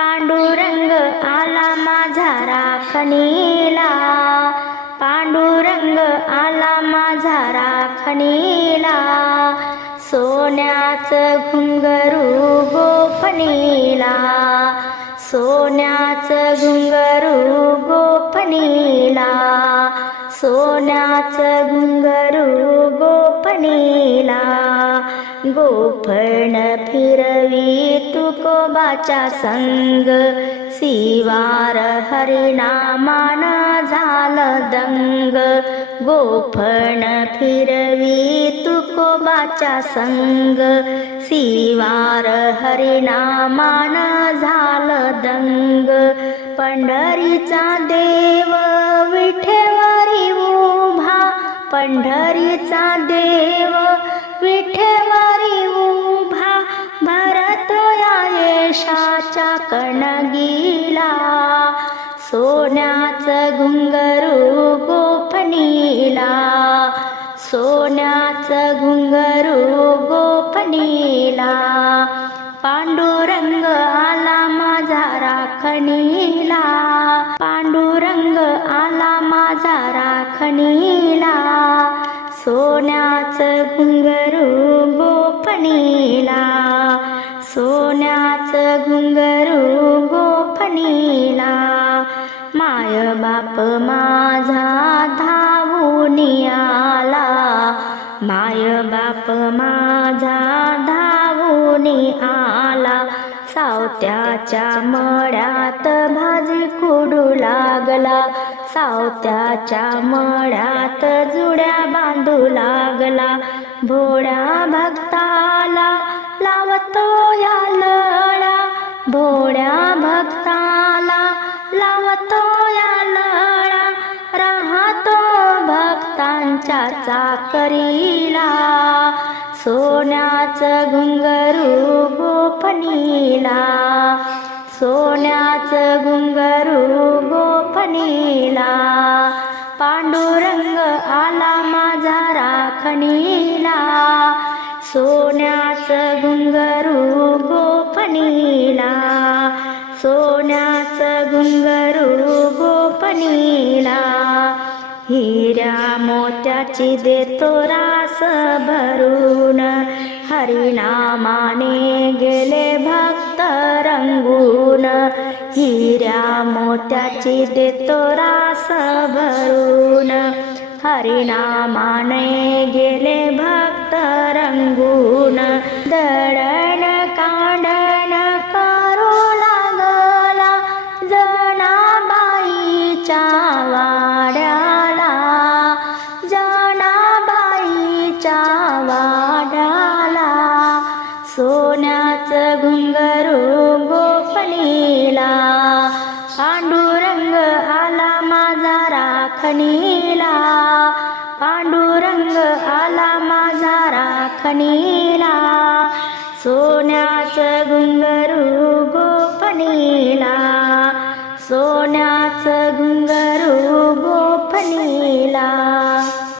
पांडुरंग आला माझा राखणीला. पांडुरंग आला माझा राखणीला. सोन्याचं घुंगरू गोपनीला. सोन्याचं घुंगरू गोपनीला. सोन्याचं घुंगरू गोपनीला. गोफण तुकोबाच्या संग. शिवार हरिनामान झालं दंग. गोफण फिरवी तुकोबाच्या संग. शिवार हरिनामान झालं दंग. पंढरीचा देव विठेवरी उभा. पंढरीचा देव कणगीला सोन्याचं घुंगरू गोपनीला. सोन्याचं घुंगरू गोपनीला. पांडुरंग आला माझा राखणीला. पांडुरंग आला माझा राखणीला. सोन्याचं घुंगरू गोपनीला. सोन्याचं घुंगरू नीला। माय बाप माझा धावून आला। माय बाप माझा धावून आला। सावत्याच्या मळ्यात भाजी कुडू लागला। सावत्याच्या मळ्यात जुड्या बांधू लागला। भोळ्या भक्ता लावतो या लळा राहतो भक्तांच्या चाकरीला. सोन्याचं घुंगरू गोपनीला सोन्याचं घुंगरू गोपनीला. पांडुरंग आला माझा राखणीला सोन्याचं घुंगरू गोपनीला. सोन्याचं घुंगरू गोपनीला हिऱ्या मोत्याची देतो रास भरून हरिनामाने गेले भक्त रंगून हिऱ्या मोत्याची देतो रास भरून हरिनामाने गेले भक्त रंगून दळण पांडुरंग आला माझा राखणीला. पांडुरंग आला माझा राखणीला. सोन्याचं गुंगरू गोपणीला सोन्या